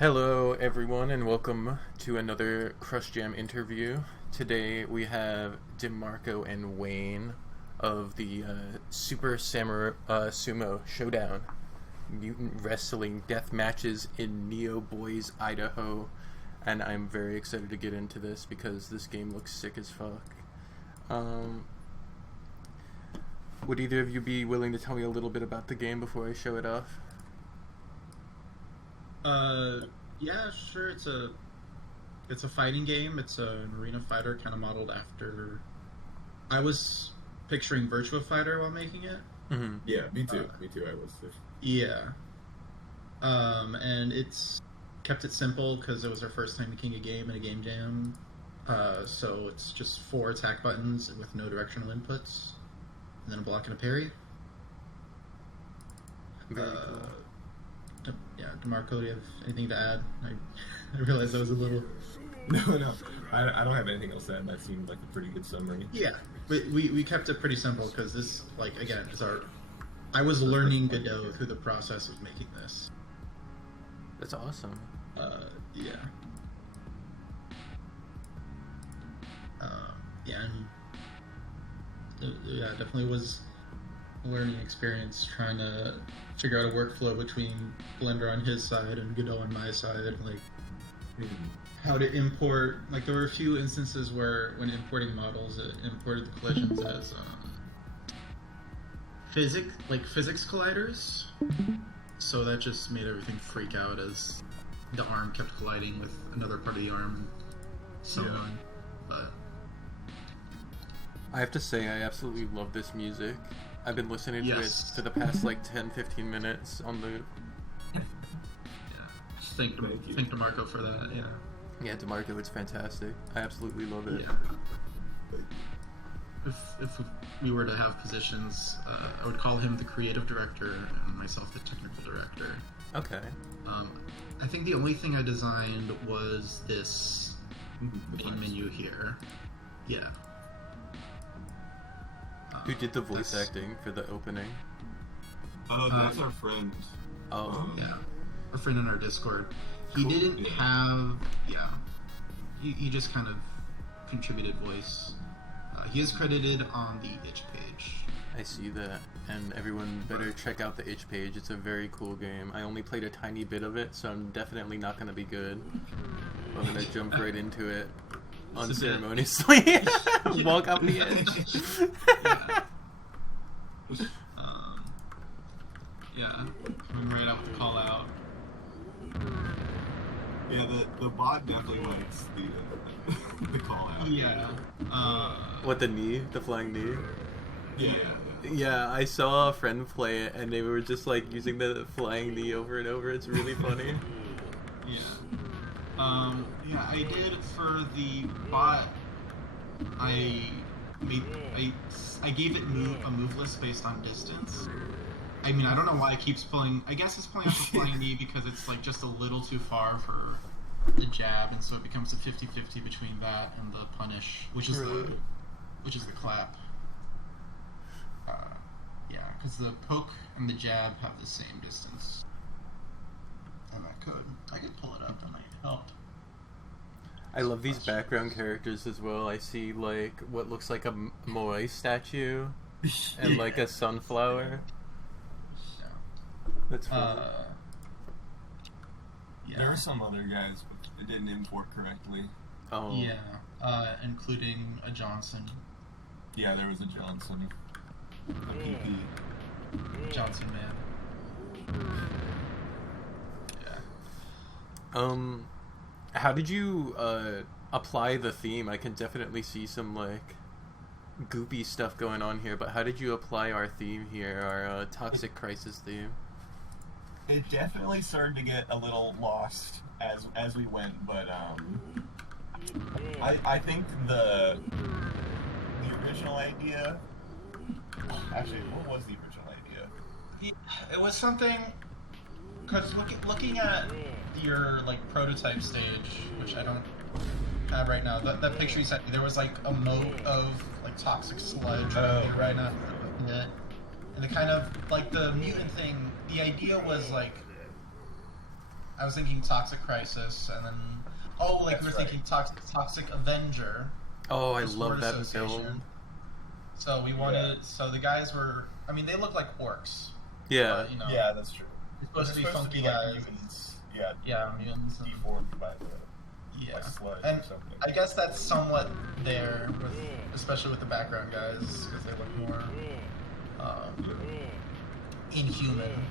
Hello, everyone, and welcome to another Crush Jam interview. Today we have DeMarco and Wayne of the Super Samurai Sumo Showdown Mutant Wrestling Death Matches in Neo Boys, Idaho. And I'm very excited to get into this because this game looks sick as fuck. Would either of you be willing to tell me a little bit about the game before I show it off? Yeah, sure. It's a fighting game. It's an arena fighter, kind of modeled after. I was picturing Virtua Fighter while making it. Mm-hmm. Yeah, me too. I was too. Yeah. And it's kept it simple because it was our first time making a game in a game jam. So it's just 4 attack buttons with no directional inputs, and then a block and a parry. Very cool. Yeah, DeMarco, do you have anything to add? I realized that was a little... No. I don't have anything else to add. That seemed like a pretty good summary. Yeah, we kept it pretty simple because this, like, again, is our... I was learning Godot through the process of making this. That's awesome. Yeah. Yeah, it definitely was a learning experience trying to figure out a workflow between Blender on his side and Godot on my side, like how to import. Like there were a few instances where when importing models, it imported the collisions as physics colliders, so that just made everything freak out as the arm kept colliding with another part of the arm, so on. But I have to say, I absolutely love this music. I've been listening to it for the past like 10-15 minutes on loop. Yeah, thank DeMarco for that. Yeah, DeMarco, it's fantastic. I absolutely love it. Yeah. If we were to have positions, I would call him the creative director and myself the technical director. Okay. I think the only thing I designed was this main menu here. Yeah. Who did the voice acting for the opening? That's our friend. Oh. Yeah. Our friend in our Discord. He didn't have... Yeah. He just kind of contributed voice. He is credited on the itch page. I see that. And everyone better check out the itch page. It's a very cool game. I only played a tiny bit of it, so I'm definitely not going to be good. I'm going to jump right into it. Unceremoniously walk up the edge. Yeah, coming right out with the call out. Yeah, the bot definitely likes the call out. Yeah. What, the knee? The flying knee? Yeah. Yeah, I saw a friend play it, and they were just like using the flying knee over and over. It's really funny. Yeah. Yeah, I did for the bot. I gave it a move list based on distance. I mean, I don't know why it keeps pulling. I guess it's pulling out the flying knee because it's like just a little too far for the jab, and so it becomes a 50-50 between that and the punish, which is the clap. Yeah, because the poke and the jab have the same distance. And I could pull it up. That might help. I love these background characters as well. I see like what looks like a Moai statue and like a sunflower. That's funny. Yeah. There are some other guys, but they didn't import correctly. Oh. Yeah, including a Johnson. Yeah, there was a Johnson. A PP. Johnson man. Yeah. How did you apply the theme? I can definitely see some like goopy stuff going on here, but how did you apply our theme here, our Toxic Crisis theme? It definitely started to get a little lost as we went, but I think the original idea. Actually, what was the original idea? It was something. Because looking at your like prototype stage, which I don't have right now, that picture you sent me, there was like a moat of like toxic sludge right after it. And the kind of like the mutant thing, the idea was like I was thinking Toxic Crisis, and then That's we were right. thinking Toxic Avenger. Oh, I the love Sport that Association. film. So we wanted. So the guys were. I mean, they look like orcs. Yeah. But, you know, Yeah, that's true. they're supposed to be They're funky like guys. mutants. Yeah, Yeah, mutants. And, deformed by the yeah. like sludge And or something. I guess that's somewhat there, with, especially with the background guys, because they look more inhuman.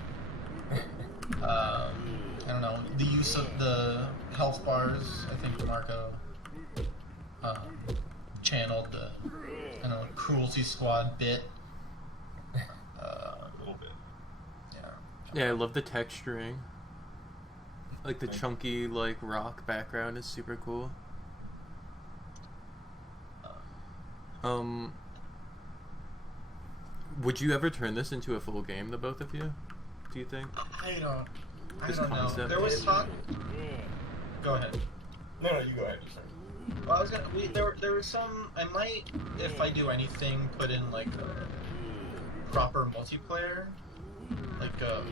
I don't know, the use of the health bars. I think Marco channeled the Cruelty Squad bit. A little bit. Yeah. Yeah, I love the texturing. Like the chunky like rock background is super cool. Would you ever turn this into a full game, the both of you? Do you think? I This don't know. concept. There was talk. Go ahead. No, you go ahead. You start. Well, I was gonna. There was some. I might, if I do anything, put in like a proper multiplayer, like a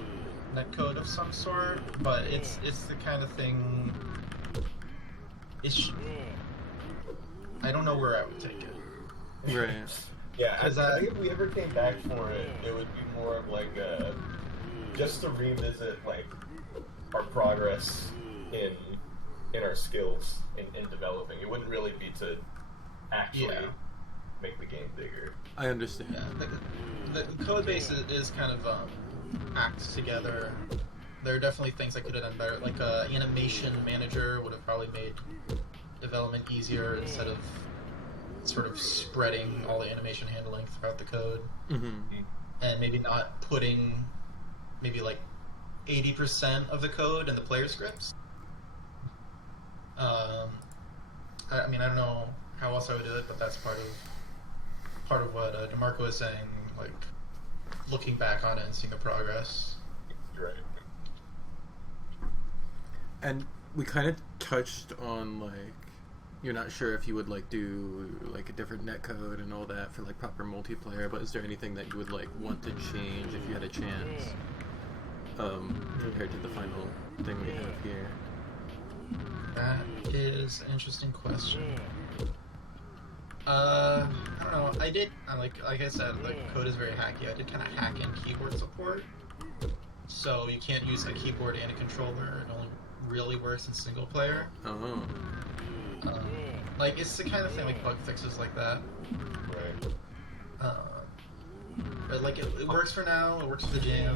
netcode of some sort. But it's the kind of thing. I don't know where I would take it. Right. Yeah, I 'Cause think if we ever came back for it, it would be more of like just to revisit like our progress in our skills in developing. It wouldn't really be to actually make the game bigger. I understand. Yeah, the code base is kind of hacked together. There are definitely things I could have done better. Like animation manager would have probably made development easier instead of sort of spreading all the animation handling throughout the code, and maybe not putting maybe like 80% of the code in the player scripts. I mean, I don't know how else I would do it, but that's part of what DeMarco is saying. Like looking back on it and seeing the progress. You're right. And we kind of touched on like you're not sure if you would like do like a different netcode and all that for like proper multiplayer, but is there anything that you would like want to change if you had a chance compared to the final thing we have here? That is an interesting question. I don't know. I did like I said, like code is very hacky. I did kind of hack in keyboard support, so you can't use a keyboard and a controller. It only really works in single player. Oh. Like it's the kind of thing like bug fixes like that. Right. But like it works for now. It works for the jam.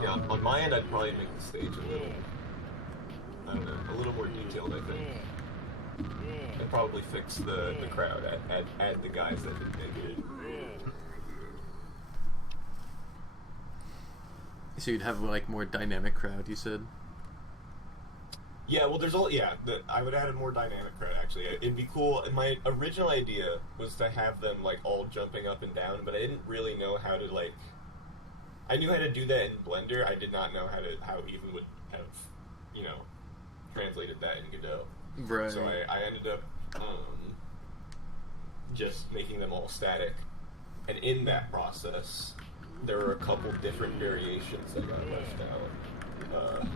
Yeah, on my end, I'd probably make the stage a little, I don't know, a little more detailed, I think. And probably fix the crowd, add the guys that didn't make it. So you'd have like more dynamic crowd, you said? Yeah, well, I would add a more dynamic crowd, actually. It'd be cool. And my original idea was to have them, like, all jumping up and down, but I didn't really know how to, like... I knew how to do that in Blender. I did not know how Ethan would have, translated that in Godot. Right. So I ended up just making them all static. And in that process, there were a couple different variations that got left out.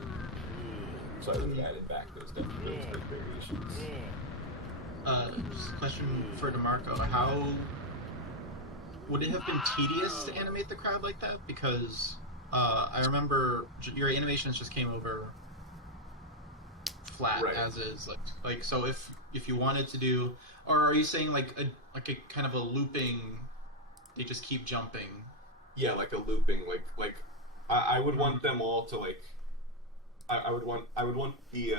So I would have added back those variations. Just a question for DeMarco. How would it have been tedious to animate the crowd like that? Because I remember your animations just came over flat as is. Like so if you wanted to do, or are you saying like a kind of a looping? They just keep jumping. Yeah, like a looping. Like I would want them all to like. I would want the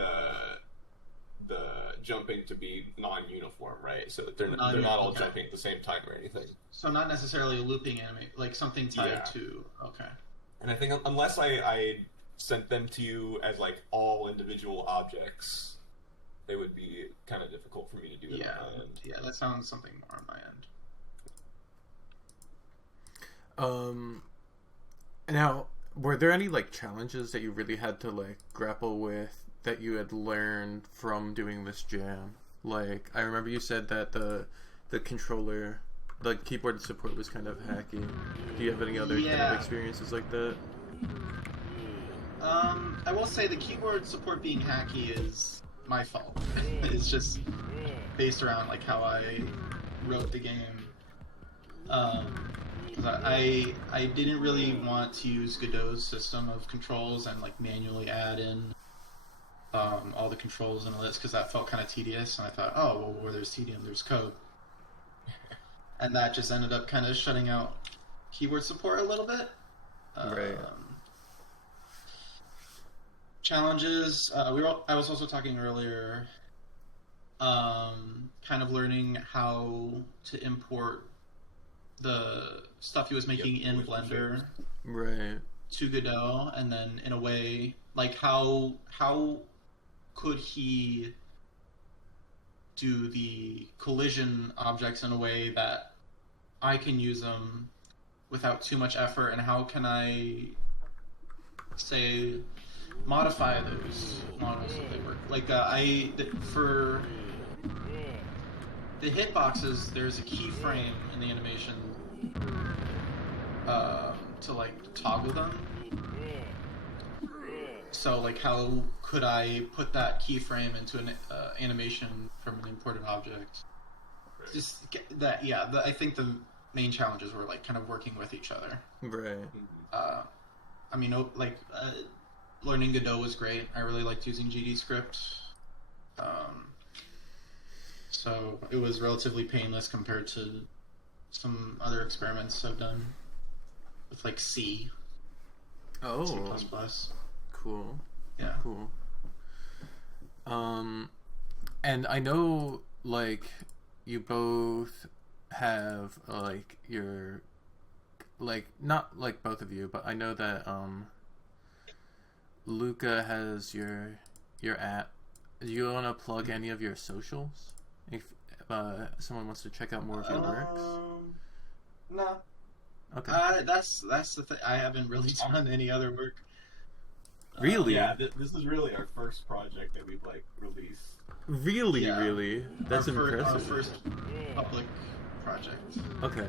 jumping to be non-uniform, right? So that they're not all jumping at the same time or anything. So not necessarily a looping animate, like something tied to. Okay. And I think unless I sent them to you as like all individual objects, they would be kind of difficult for me to do. Yeah. Yeah, that sounds something more on my end. Now, were there any like challenges that you really had to like grapple with that you had learned from doing this jam? Like, I remember you said that the controller, the keyboard support was kind of hacky. Do you have any other kind of experiences like that? I will say the keyboard support being hacky is my fault. It's just based around like how I wrote the game. 'Cause I didn't really want to use Godot's system of controls and like manually add in all the controls in a list because that felt kind of tedious. And I thought, oh well, where there's tedium, there's code, and that just ended up kind of shutting out keyboard support a little bit. Right. Challenges. I was also talking earlier. Kind of learning how to import the stuff he was making in Blender, right, to Godot, and then in a way, like how could he do the collision objects in a way that I can use them without too much effort, and how can I say modify those models so they work? Like for the hitboxes, there's a keyframe in the animation to like toggle them. So like, how could I put that keyframe into an animation from an imported object? Just that, yeah. I think the main challenges were like kind of working with each other. right. I mean, learning Godot was great. I really liked using GDScript. So it was relatively painless compared to some other experiments I've done with like C. Oh, C++. cool. Yeah. Cool. And I know, like, you both have, like, your, like, not, like, both of you, but I know that, Luca has your app. Do you want to plug any of your socials? If someone wants to check out more of your works? No. Okay. That's the thing. I haven't really done any other work. Really? Yeah, this is really our first project that we've like released. Really, Yeah. really? That's impressive. Our first public project. Okay.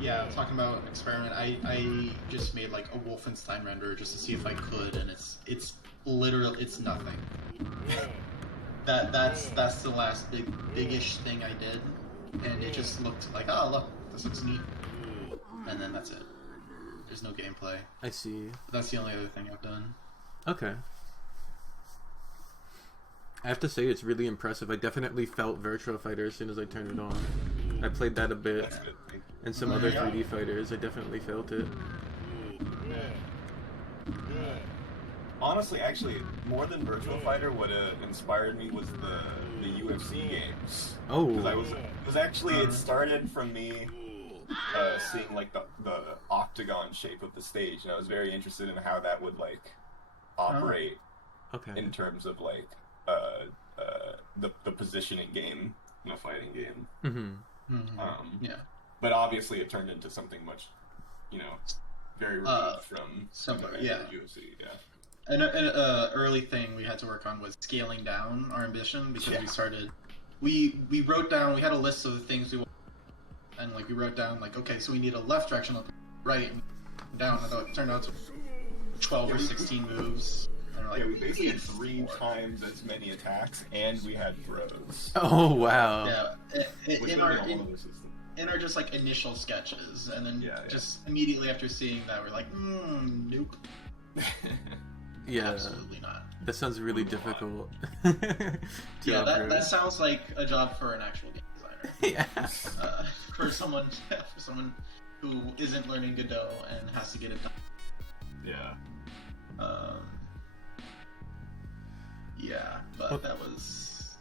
Yeah, talking about an experiment. I just made like a Wolfenstein renderer just to see if I could, and it's literal. It's nothing. That's the last big-ish thing I did, and it just looked like, oh look, this looks neat, and then that's it. There's no gameplay. I see. That's the only other thing I've done. Okay. I have to say, it's really impressive. I definitely felt Virtua Fighter as soon as I turned it on. I played that a bit, That's good. Thank you. and some other 3D fighters. I definitely felt it. Honestly, actually, more than Virtua Fighter, what inspired me was the UFC games. Oh. Because it started from me seeing like the octagon shape of the stage, and I was very interested in how that would like operate Okay. in terms of like the positioning game in a fighting game. Mm-hmm. Yeah. But obviously, it turned into something much, very removed from yeah. UFC. Yeah. An early thing we had to work on was scaling down our ambition, because we wrote down, we had a list of the things we wanted, and like we wrote down like, okay, so we need a left direction, right, and down, and it turned out to 12 or 16 moves. And we're like, We basically had 3 times as many attacks, and we had throws. Oh, wow. Yeah, Which in would our be a whole other system. in our just like initial sketches, and then Yeah. just immediately after seeing that, we're like, nope, Yeah. absolutely not. That sounds really difficult. Yeah, that sounds like a job for an actual game designer. Yeah. For someone who isn't learning Godot and has to get it done. Yeah. Yeah, but that was.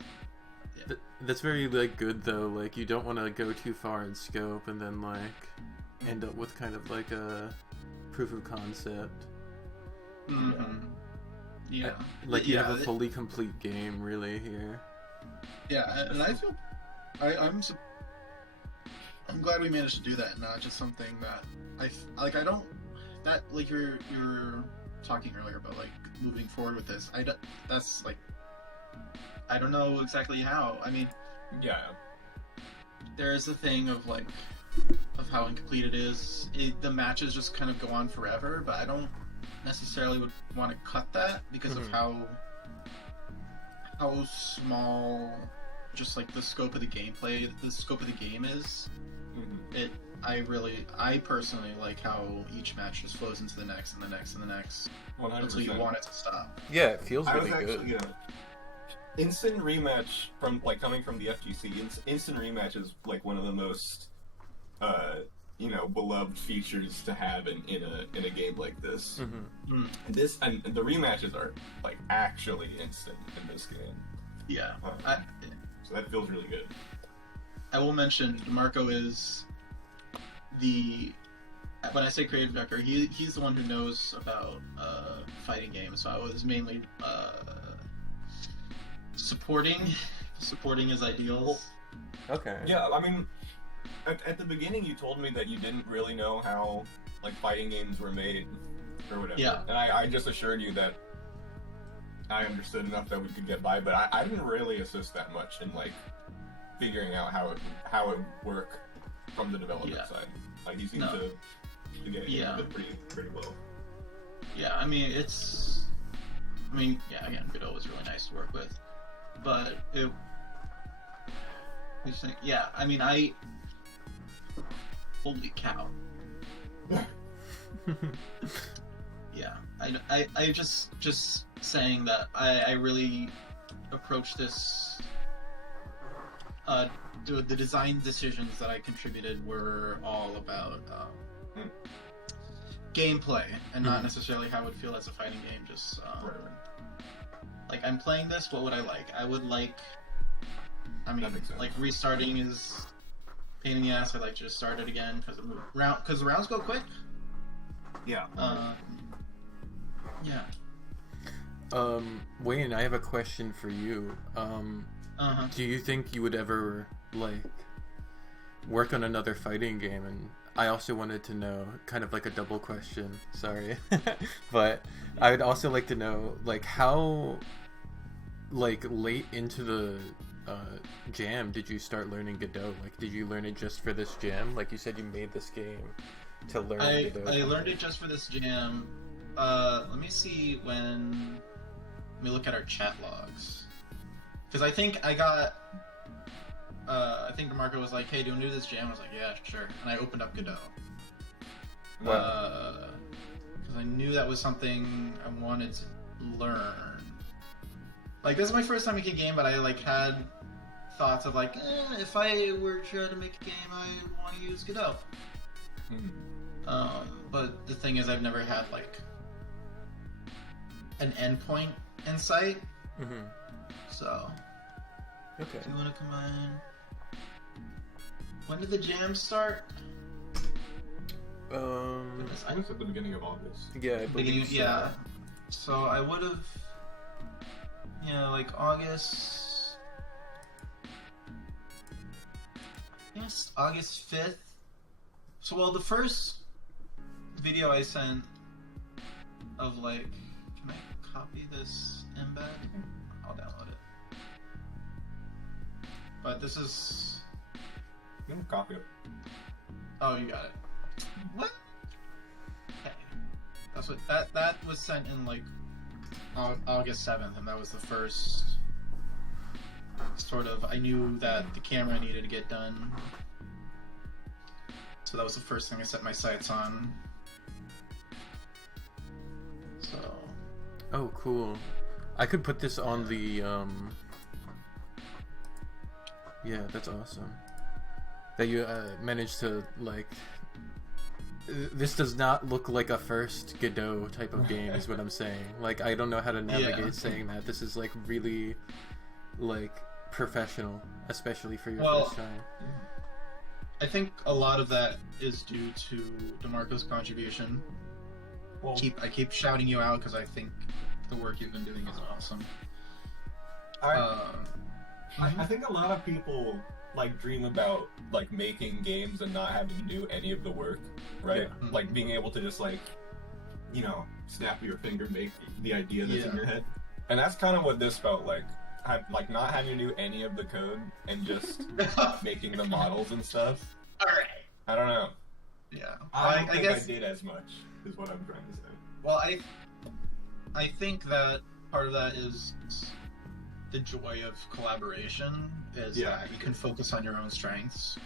Yeah. That's very, like, good, though. Like, you don't want to go too far in scope and then, like, end up with kind of, like, a proof of concept. Mm-hmm. Yeah. Like, you have a fully complete game, really, here. Yeah, and I feel I'm glad we managed to do that, not just something that I don't, that, like, you're talking earlier about, like, moving forward with this. That's like, I don't know exactly how. I mean, Yeah. there's a thing of like, of how incomplete it is. The matches just kind of go on forever, but necessarily would want to cut that because of how small just like the scope of the gameplay, the scope of the game is. I personally like how each match just flows into the next and the next and the next 100%. until you want it to stop. Yeah, it feels I really was actually, good. Instant rematch from like coming from the FGC. Instant rematch is like one of the most, beloved features to have in a game like this. This and the rematches are like actually instant in this game. Yeah, so that feels really good. I will mention DeMarco is when I say creative director, he's the one who knows about fighting games. So I was mainly supporting his ideals. Okay. Yeah, I mean, at the beginning you told me that you didn't really know how like fighting games were made or whatever. Yeah. And I just assured you that I understood enough that we could get by, but I didn't really assist that much in like figuring out how it would work from the development side. Like he seemed to get it pretty well. Yeah, again, Godot was really nice to work with, but holy cow. Yeah, I just saying that I really approached this. The design decisions that I contributed were all about gameplay and not necessarily how it would feel as a fighting game. Just like I'm playing this, what would I like? I would like. Like restarting is pain in the ass. I'd like to just start it again because the rounds go quick. Yeah. Yeah. Wayne, I have a question for you. Do you think you would ever like work on another fighting game? And I also wanted to know, kind of like a double question, sorry, but I would also like to know like how like late into the jam did you start learning Godot? Like, did you learn it just for this jam? Like you said, you made this game to learn Godot. I learned it just for this jam. Let me see when. Let me look at our chat logs. Because I think DeMarco was like, hey, do you want to do this jam? I was like, yeah, sure. And I opened up Godot. Because I knew that was something I wanted to learn. Like, this is my first time making a game, but I, like, had thoughts of, like, if I were to try to make a game, I want to use Godot. But the thing is, I've never had, like, an endpoint in sight. So, okay. Do you want to combine? When did the jam start? I was at the beginning of August. Yeah, I believe so. Yeah. So I would have, like August. Yes, August 5th. So, well, the first video I sent of like, can I copy this embed? I'll download it. But this is. You can copy it. Oh, you got it. What? Okay. That's what that was sent in like August 7th, and that was the first sort of. I knew that the camera needed to get done, so that was the first thing I set my sights on. So. Oh, cool. I could put this on the Yeah, that's awesome. That you managed to like. This does not look like a first Godot type of game, is what I'm saying. Like, I don't know how to navigate saying that. This is like really, like, professional, especially for your first time. I think a lot of that is due to DeMarco's contribution. Well, I keep shouting you out because I think the work you've been doing is awesome. I think a lot of people like dream about like making games and not having to do any of the work, right? Yeah. Like being able to just like, snap your finger, make the idea that's in your head. And that's kind of what this felt like. Like not having to do any of the code and just making the models and stuff. Alright. I don't know. Yeah. I don't think guess I did as much, is what I'm trying to say. Well, I think that part of that is the joy of collaboration. Is that you can focus on your own strengths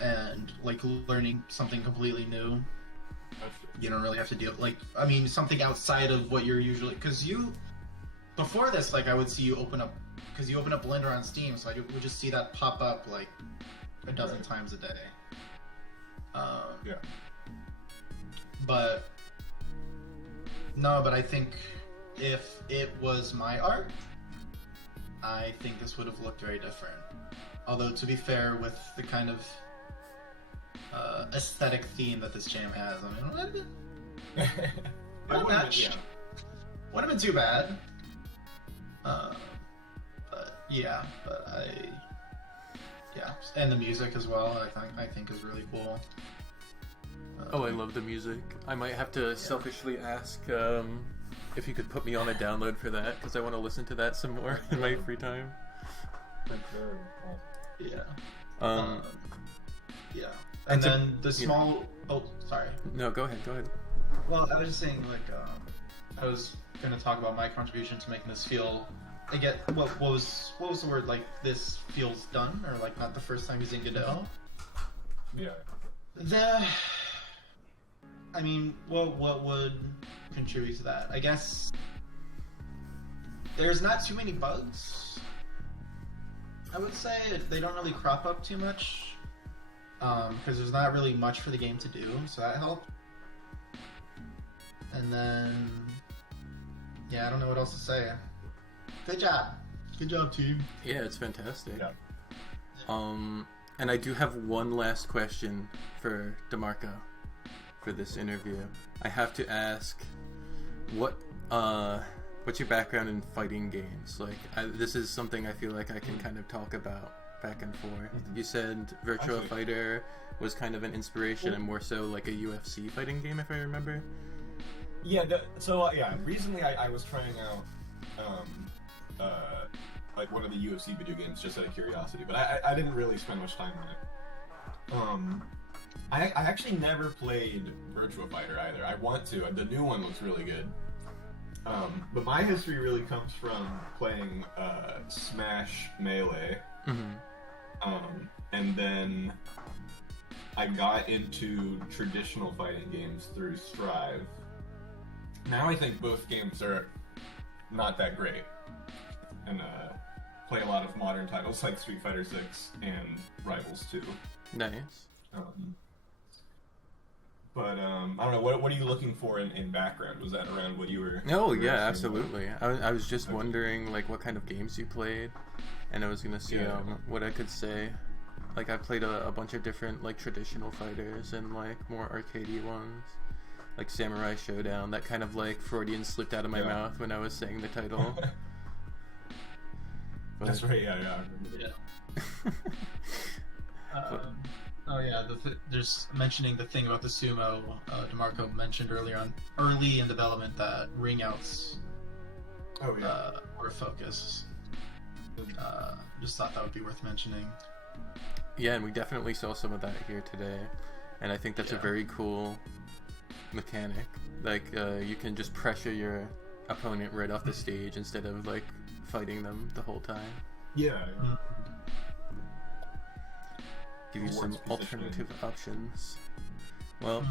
and like learning something completely new. You don't really have to deal something outside of what you're usually before this, like I would see you open up Blender on Steam, so I would just see that pop up like a dozen times a day. But I think if it was my art, I think this would have looked very different. Although, to be fair, with the kind of aesthetic theme that this jam has, I mean, wouldn't have been too bad. And the music as well, I think is really cool. I love the music. I might have to selfishly ask if you could put me on a download for that, because I want to listen to that some more in my free time. And then the small... Oh, sorry. No, go ahead. Well, I was just saying, I was going to talk about my contribution to making this feel... what was the word? Like, this feels done? Or, not the first time using Godot? Yeah. What would contribute to that? I guess... There's not too many bugs, I would say. They don't really crop up too much. Because there's not really much for the game to do, so that helped. And then... I don't know what else to say. Good job, team. Yeah, it's fantastic. Yeah. And I do have one last question for DeMarco for this interview. I have to ask, what's your background in fighting games? This is something I feel like I can kind of talk about back and forth. Mm-hmm. You said Virtua Fighter was kind of an inspiration and more so like a UFC fighting game, if I remember. Yeah, recently I was trying out one of the UFC video games just out of curiosity, but I didn't really spend much time on it. I actually never played Virtua Fighter either. I want to. The new one looks really good. But my history really comes from playing Smash Melee. Mm-hmm. And then I got into traditional fighting games through Strive. Now I think both games are not that great, and play a lot of modern titles like Street Fighter 6 and Rivals 2. Nice. But I don't know. What are you looking for in background? Was that around what you were? Oh yeah, absolutely. I was just wondering what kind of games you played, and I was gonna see what I could say. I played a bunch of different traditional fighters and more arcadey ones, like Samurai Showdown. That kind of Freudian slipped out of my mouth when I was saying the title. That's right. Yeah. Just mentioning the thing about the Sumo, DeMarco mentioned early in development that ring outs were a focus. Just thought that would be worth mentioning. Yeah, and we definitely saw some of that here today, and I think that's a very cool mechanic. You can just pressure your opponent right off the stage instead of fighting them the whole time. Yeah. Give you some alternative options. Well,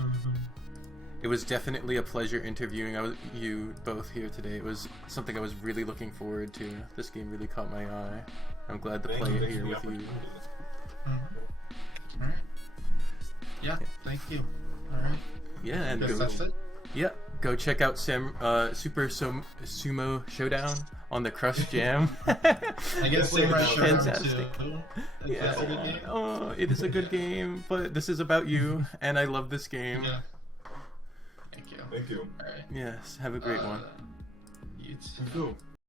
it was definitely a pleasure interviewing you both here today. It was something I was really looking forward to. This game really caught my eye. I'm glad to play it here with you. Alright. Yeah, thank you. Alright. Yeah, and that's it? Yeah, go check out Super Sumo Showdown on the Crush Jam. I guess Samurai Showdown fantastic. Too. Yeah. That's a good game. Oh, it is a good game, but this is about you, and I love this game. Yeah. Thank you. Thank you. Alright. Yes, have a great one. You too. Cool.